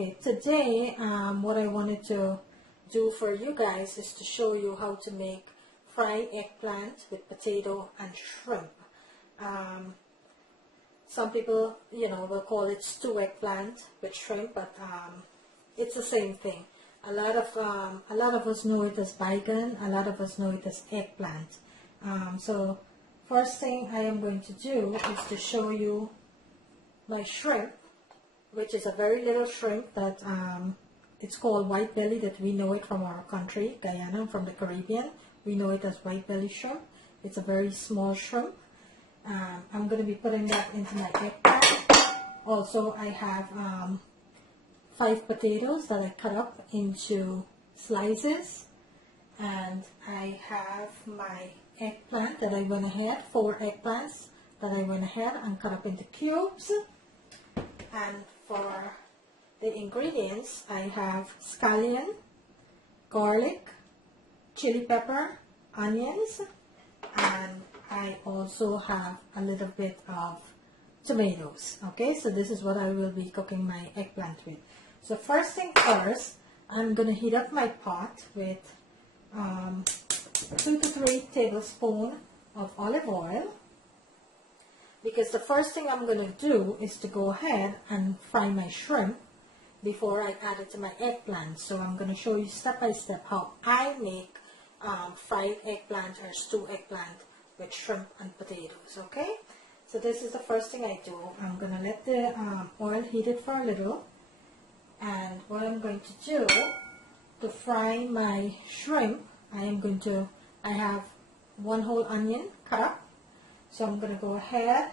Okay, today what I wanted to do for you guys is to show you how to make fried eggplant with potato and shrimp. Some people, will call it stew eggplant with shrimp, but it's the same thing. A lot of us know it as baigan. A lot of us know it as eggplant. So first thing I am going to do is to show you my shrimp, which is a very little shrimp that it's called white belly, that we know it from our country, Guyana, from the Caribbean. We know it as white belly shrimp. It's a very small shrimp. I'm going to be putting that into my eggplant. Also, I have 5 potatoes that I cut up into slices, and I have my eggplant that I went ahead, 4 eggplants that I went ahead and cut up into cubes. And for the ingredients, I have scallion, garlic, chili pepper, onions, and I also have a little bit of tomatoes. Okay, so this is what I will be cooking my eggplant with. So first thing first, I'm going to heat up my pot with 2 to 3 tablespoons of olive oil, because the first thing I'm going to do is to go ahead and fry my shrimp before I add it to my eggplant. So I'm going to show you step by step how I make fried eggplant or stew eggplant with shrimp and potatoes. Okay, so this is the first thing I do. I'm going to let the oil heat it for a little, and what I'm going to do to fry my shrimp, I have 1 whole onion cut up. So I'm going to go ahead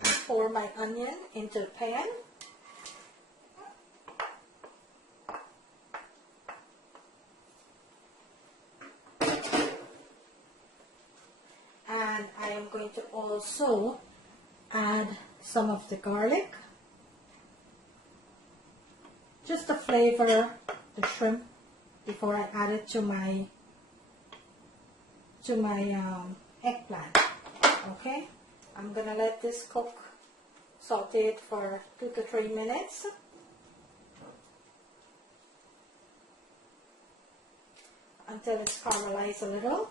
and pour my onion into the pan. And I am going to also add some of the garlic, just to flavor the shrimp before I add it to my eggplant. Okay, I'm going to let this cook, saute it for 2 to 3 minutes. Until it's caramelized a little.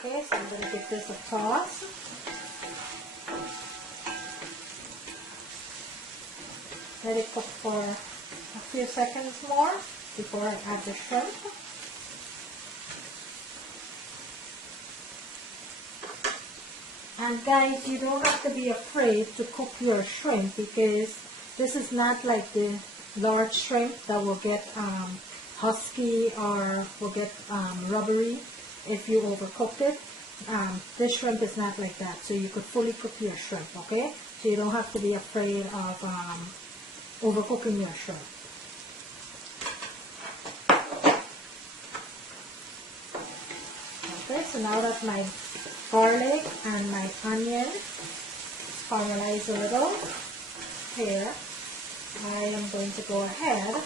Okay, so I'm going to give this a toss. Let it cook for a few seconds more before I add the shrimp. And guys, you don't have to be afraid to cook your shrimp, because this is not like the large shrimp that will get husky or will get rubbery if you overcooked it. This shrimp is not like that, so you could fully cook your shrimp. Okay, so you don't have to be afraid of overcooking your shrimp. Okay, so now that my garlic and my onion caramelize a little here, I am going to go ahead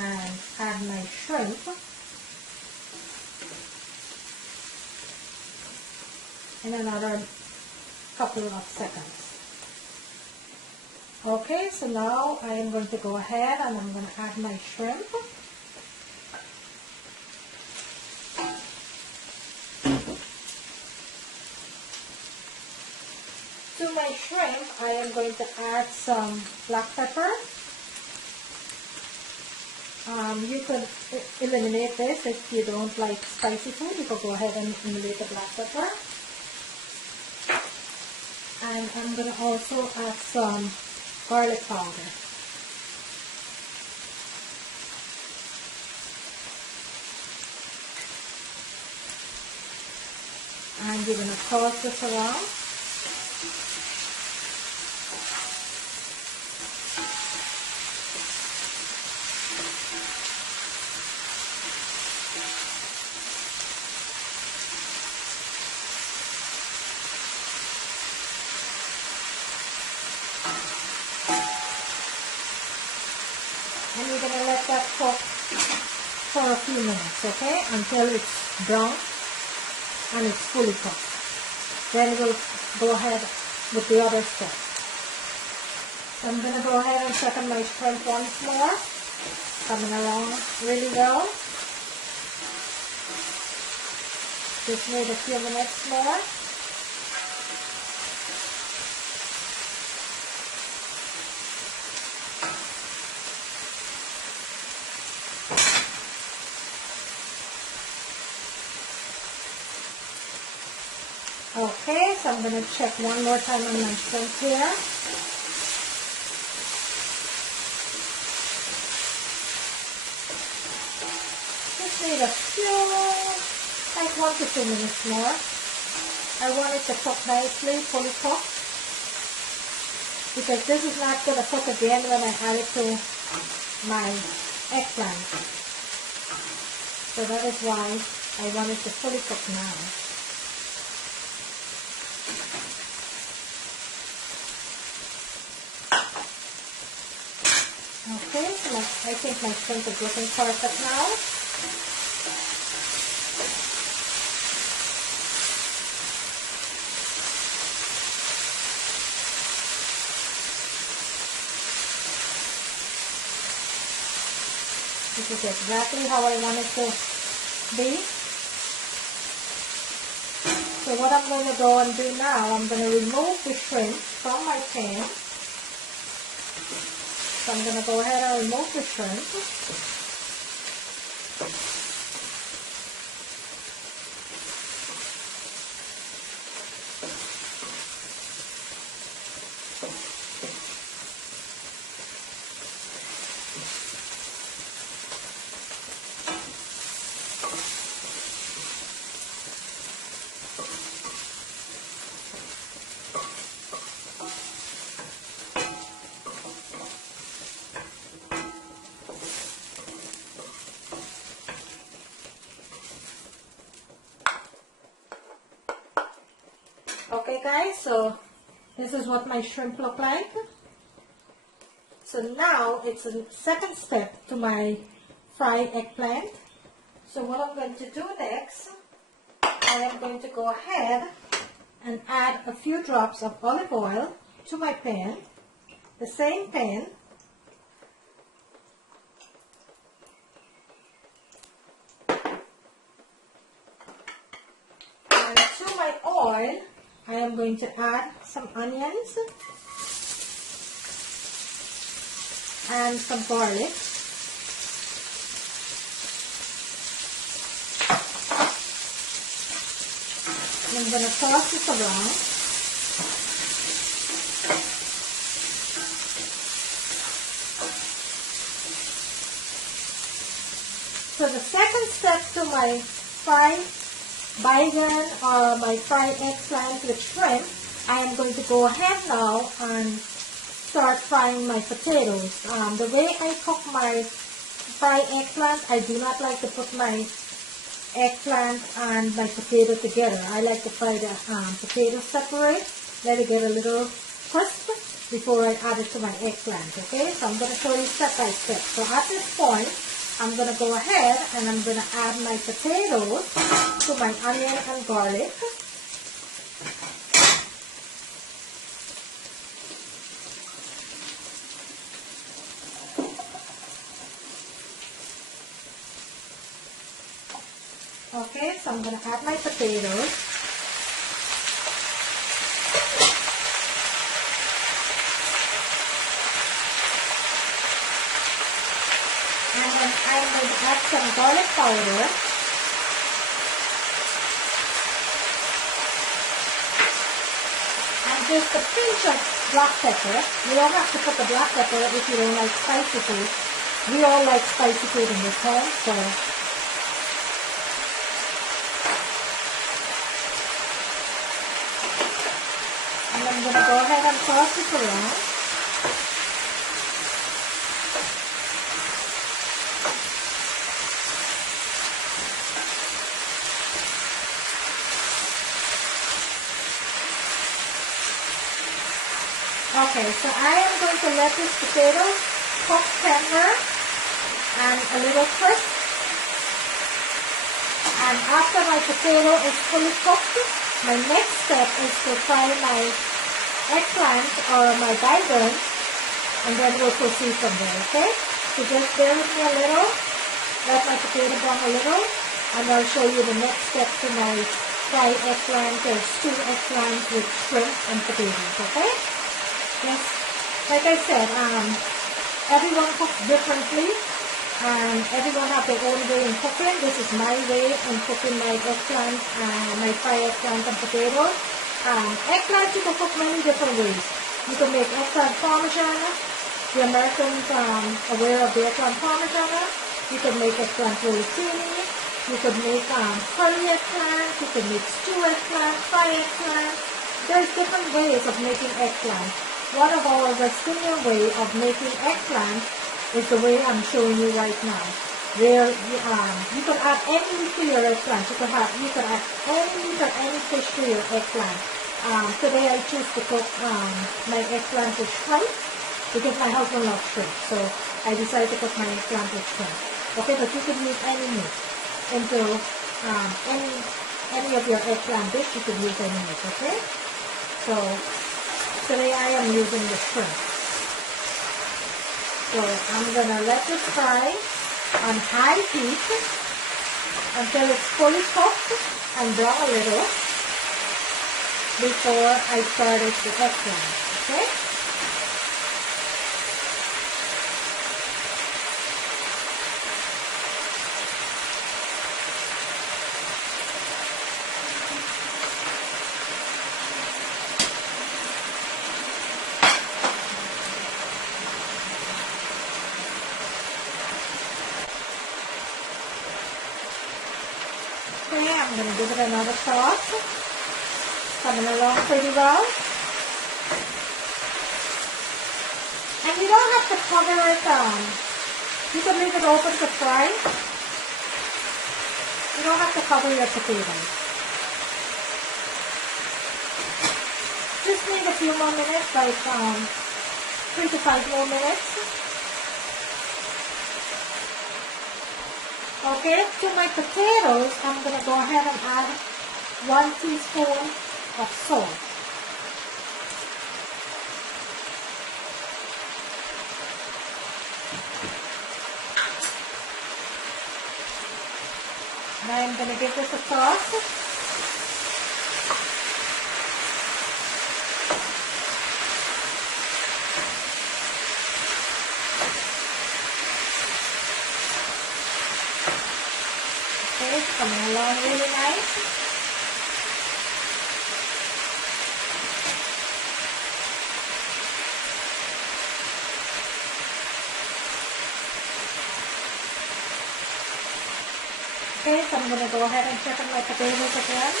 and add my shrimp. In another couple of seconds. Okay, so now I am going to go ahead and I'm going to add my shrimp. To my shrimp, I am going to add some black pepper. You could eliminate this if you don't like spicy food. You could go ahead and eliminate the black pepper. And I'm going to also add some garlic powder. And you're going to toss this around. And you're going to let that cook for a few minutes, okay? Until it's brown and it's fully cooked. Then we'll go ahead with the other step. So I'm going to go ahead and second my shrimp once more. Coming along really well. Just need a few minutes more. Okay, so I'm going to check one more time on my shrimp here. Just need a few, like 1 to 2 minutes more. I want it to cook nicely, fully cooked. Because this is not going to cook again when I add it to my eggplant. So that is why I want it to fully cook now. Okay, so I think my shrimp is looking perfect now. This is exactly how I want it to be. So what I'm going to go and do now, I'm going to remove the shrimp from my pan. So I'm going to go ahead and remove the shrimp. Okay guys, so this is what my shrimp look like. So now it's a second step to my fried eggplant. So what I'm going to do next, I am going to go ahead and add a few drops of olive oil to my pan, the same pan. And to my oil, I am going to add some onions and some garlic. I'm going to toss this around. So the second step to my fried baigan or my fried eggplant with shrimp, I am going to go ahead now and start frying my potatoes. The way I cook my fried eggplant, I do not like to put my eggplant and my potato together. I like to fry the potatoes separate, let it get a little crisp before I add it to my eggplant. Okay, so I'm going to show you step by step. So at this point, I'm going to go ahead and I'm going to add my potatoes to my onion and garlic. Okay, so I'm going to add my potatoes. And then I'm going to add some garlic powder. And just a pinch of black pepper. You don't have to put the black pepper if you don't like spicy food. We all like spicy food in this home, so. And I'm going to go ahead and toss this around. Okay, so I am going to let this potato cook tender and a little crisp. And after my potato is fully cooked, my next step is to fry my eggplant or my baigan, and then we'll proceed from there, okay? So just bear with me a little, let my potato brown a little, and I'll show you the next step to my fried eggplant or stew eggplant with shrimp and potatoes, okay? Yes, like I said, everyone cooks differently, and everyone have their own way in cooking. This is my way in cooking my eggplant, my fried eggplant and potatoes. Eggplant you can cook many different ways. You can make eggplant parmesan. The Americans are aware of the eggplant parmesan. You can make eggplant really creamy. You could make curry eggplant. You can make stew eggplant, fried eggplant. There's different ways of making eggplant. One of our West Indian way of making eggplant is the way I'm showing you right now, where you can add any meat to your eggplant. You can add any meat or any fish to your eggplant. Today I choose to cook my eggplant with shrimp because my husband loves shrimp, so I decided to cook my eggplant with shrimp. Okay, but you can use any meat into any of your eggplant dish. You can use any meat. Okay, so today I am using the shrimp. So I'm going to let this fry on high heat until it's fully cooked and brown a little before I start it the eggplant, okay? Okay, I'm going to give it another toss. Coming along pretty well. And you don't have to cover it you can leave it open to fry. You don't have to cover your potatoes. Just need a few more minutes, like 3 to 5 more minutes. Okay, to my potatoes, I'm going to go ahead and add 1 teaspoon of salt. Now I'm going to give this a toss. Okay, it's coming along really nice. Okay, so I'm going to go ahead and check on my potatoes again.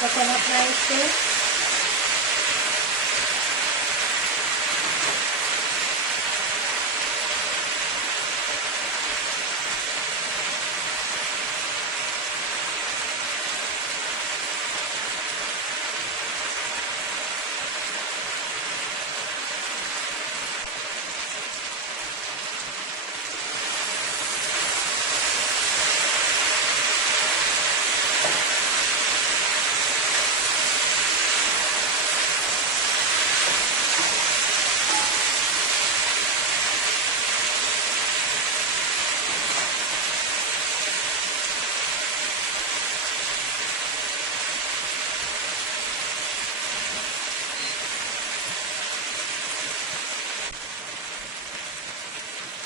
Cook them up nicely.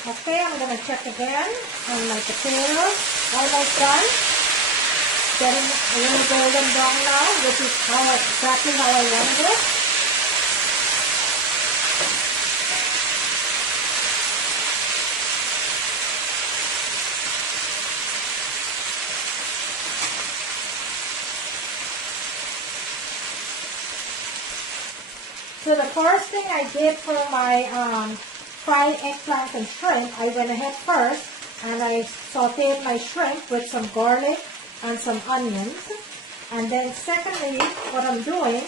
Okay, I'm going to check again on my potatoes. Almost done. Getting a little golden brown now, which is exactly how I wanted it. So the first thing I did for my fried eggplant and shrimp, I went ahead first and I sauteed my shrimp with some garlic and some onions. And then secondly, what I'm doing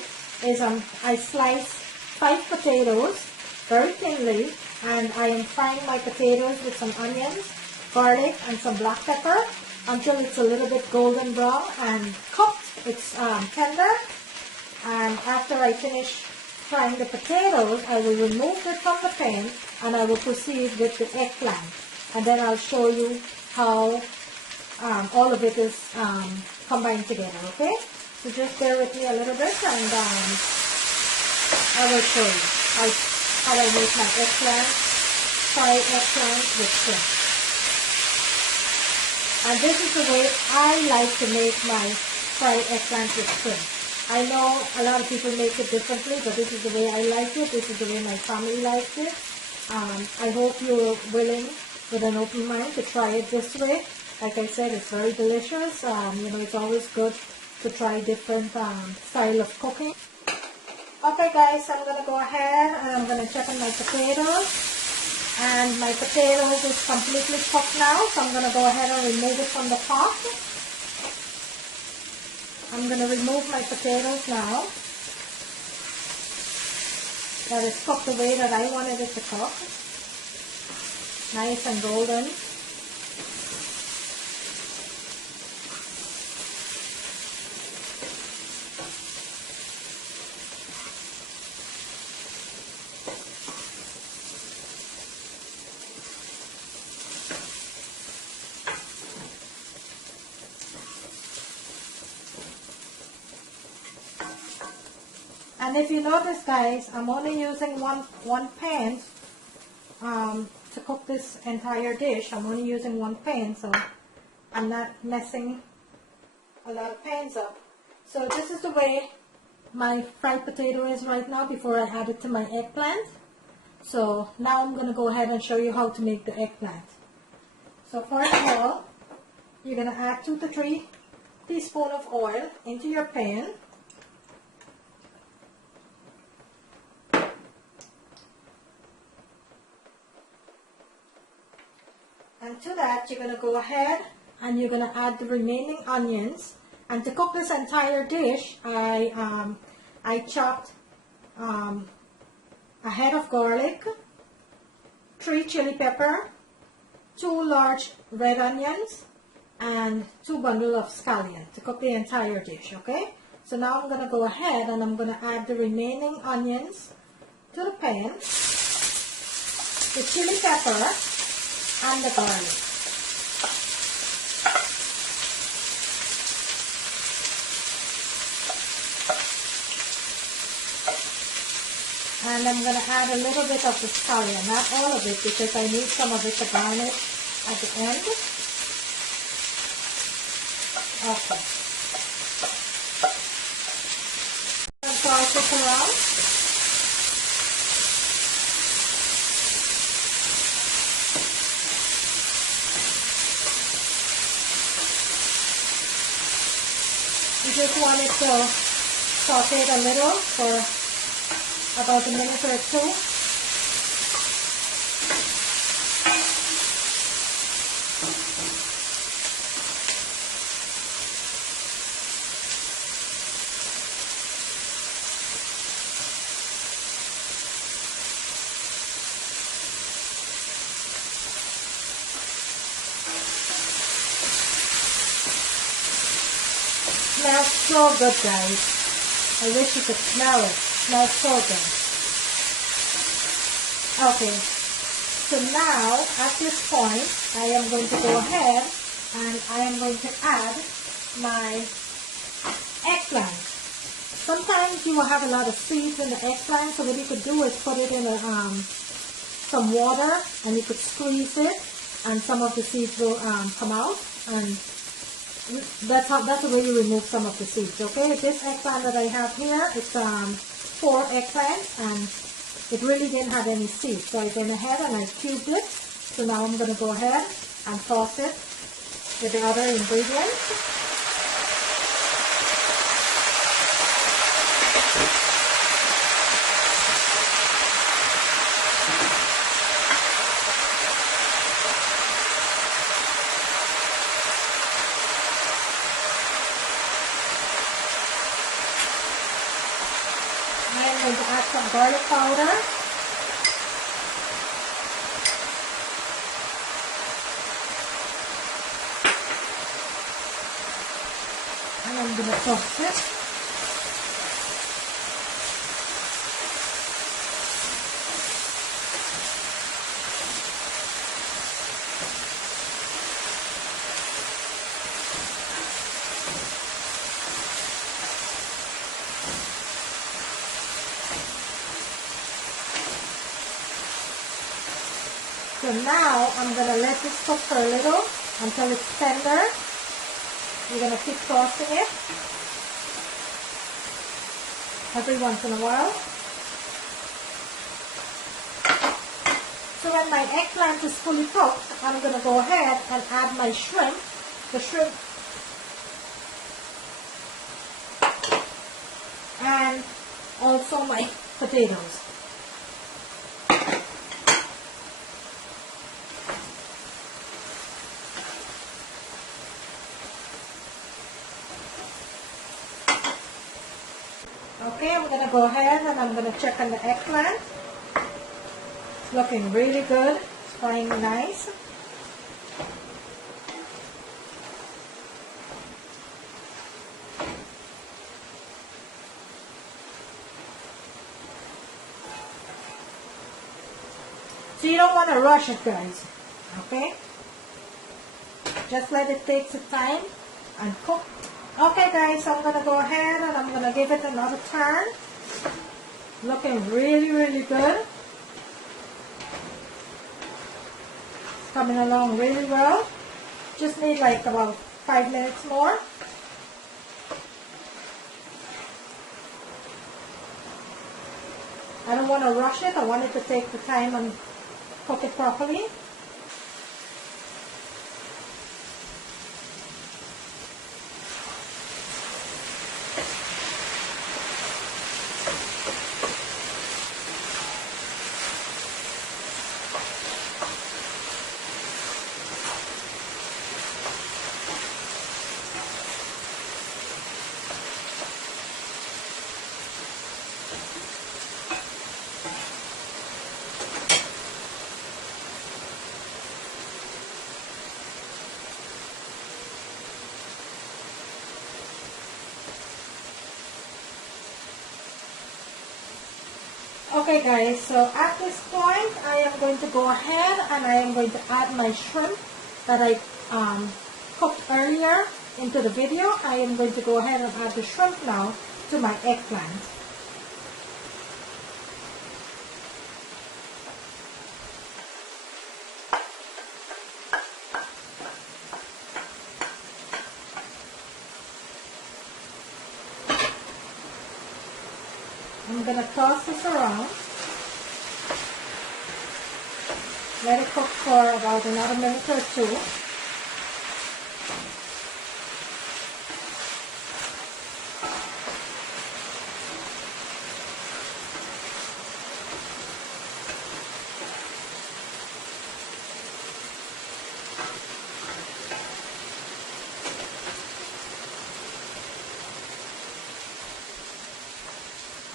is I slice 5 potatoes very thinly, and I am frying my potatoes with some onions, garlic, and some black pepper until it's a little bit golden brown and cooked. It's tender. And after I finish frying the potatoes, I will remove it from the pan and I will proceed with the eggplant. And then I'll show you how all of it is combined together, okay? So just bear with me a little bit, and I will show you how I make my eggplant, fried eggplant with shrimp. And this is the way I like to make my fried eggplant with shrimp. I know a lot of people make it differently, but this is the way I like it. This is the way my family likes it. I hope you're willing, with an open mind, to try it this way. Like I said, it's very delicious. You know, it's always good to try different style of cooking. Okay guys, I'm going to go ahead and I'm going to check on my potatoes. And my potatoes is completely cooked now, so I'm going to go ahead and remove it from the pot. I'm going to remove my potatoes now. That is cooked the way that I wanted it to cook. Nice and golden. And if you notice, guys, I'm only using one pan to cook this entire dish. I'm only using one pan, so I'm not messing a lot of pans up. So this is the way my fried potato is right now before I add it to my eggplant. So now I'm going to go ahead and show you how to make the eggplant. So first of all, you're going to add 2 to 3 teaspoons of oil into your pan. And to that, you're going to go ahead and you're going to add the remaining onions. And to cook this entire dish, I chopped a head of garlic, 3 chili pepper, 2 large red onions, and 2 bundles of scallion to cook the entire dish, okay? So now I'm going to go ahead and I'm going to add the remaining onions to the pan, the chili pepper, and the garlic. And I'm going to add a little bit of the scallion, not all of it, because I need some of it to garnish at the end. Okay. And toss it around. You just want it to saute it a little for about a minute or 2. Smells so good, guys. I wish you could smell it. Smells so good. Okay, so now at this point, I am going to go ahead and I am going to add my eggplant. Sometimes you will have a lot of seeds in the eggplant, so what you could do is put it in some water and you could squeeze it and some of the seeds will come out, and that's the way you remove some of the seeds, okay? This eggplant that I have here, it's 4 eggplants and it really didn't have any seeds, so I went ahead and I cubed it. So now I'm going to go ahead and toss it with the other ingredients. I'm going to add some garlic powder. And I'm going to toss it. So now I'm going to let this cook for a little until it's tender. You're going to keep tossing it every once in a while. So when my eggplant is fully cooked, I'm going to go ahead and add my shrimp. The shrimp and also my potatoes. Okay, I'm going to go ahead and I'm going to check on the eggplant. It's looking really good. It's frying nice. So you don't want to rush it, guys. Okay? Just let it take some time and cook. Okay guys, so I'm going to go ahead and I'm going to give it another turn. Looking really, really good. It's coming along really well. Just need like about 5 minutes more. I don't want to rush it. I want it to take the time and cook it properly. Okay guys, so at this point I am going to go ahead and I am going to add my shrimp that I cooked earlier into the video. I am going to go ahead and add the shrimp now to my eggplant. I'm going to toss this around. Let it cook for about another minute or two.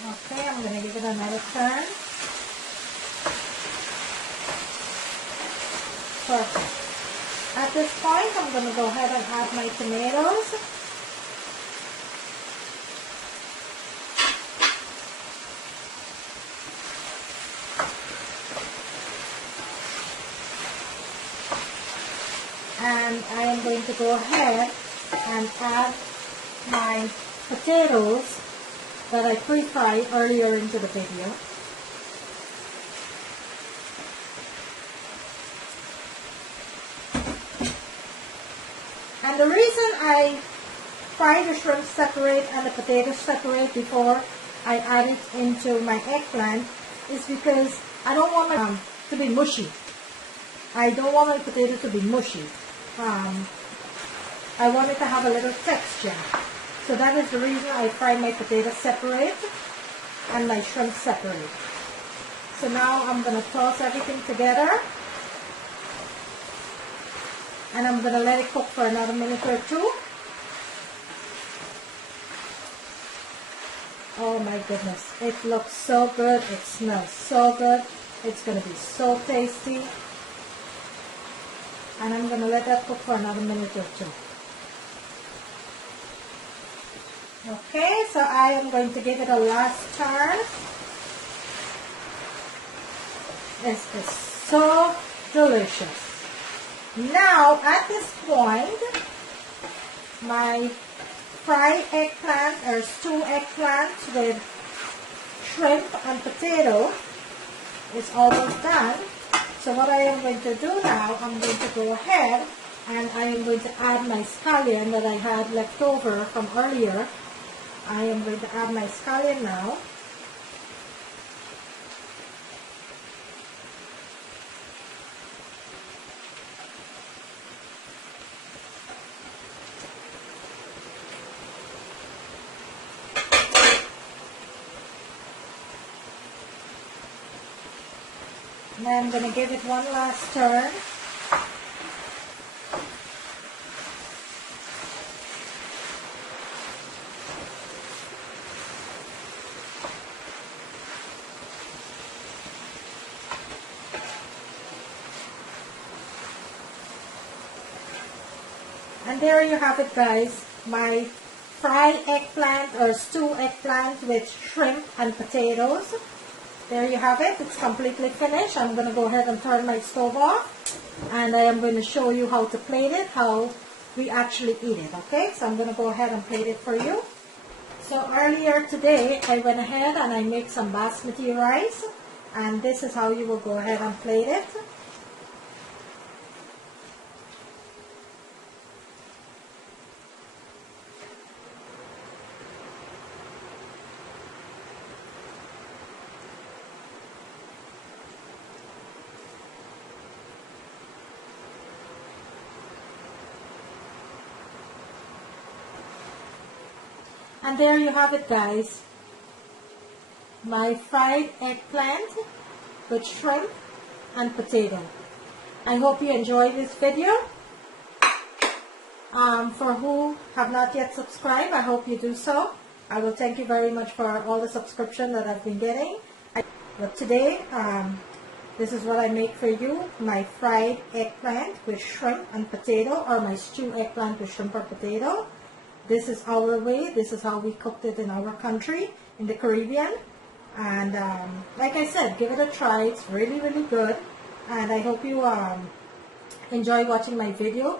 Okay, I'm going to give it another turn. Perfect. At this point, I'm going to go ahead and add my tomatoes. And I am going to go ahead and add my potatoes that I pre-fried earlier into the video. And the reason I fry the shrimp separate and the potatoes separate before I add it into my eggplant is because I don't want my to be mushy. I don't want my potato to be mushy. I want it to have a little texture. So that is the reason I fry my potatoes separate and my shrimp separate. So now I'm going to toss everything together. And I'm going to let it cook for another minute or two. Oh my goodness, it looks so good, it smells so good, it's going to be so tasty. And I'm going to let that cook for another minute or two. Okay, so I am going to give it a last turn. This is so delicious. Now, at this point, my fried eggplant or stew eggplant with shrimp and potato is almost done. So what I am going to do now, I'm going to go ahead and I am going to add my scallion that I had left over from earlier. I am going to add my scallion now. And I'm going to give it one last turn. And there you have it, guys, my fried eggplant or stew eggplant with shrimp and potatoes. There you have it. It's completely finished. I'm going to go ahead and turn my stove off. And I am going to show you how to plate it, how we actually eat it, okay? So I'm going to go ahead and plate it for you. So earlier today, I went ahead and I made some basmati rice. And this is how you will go ahead and plate it. And there you have it, guys, my fried eggplant with shrimp and potato. I hope you enjoyed this video. For who have not yet subscribed, I hope you do so. I will thank you very much for all the subscription that I've been getting. But today, this is what I make for you, my fried eggplant with shrimp and potato, or my stew eggplant with shrimp or potato. This is our way. This is how we cooked it in our country, in the Caribbean. And like I said, give it a try. It's really, really good. And I hope you enjoy watching my video.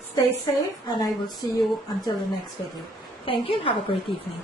Stay safe, and I will see you until the next video. Thank you, and have a great evening.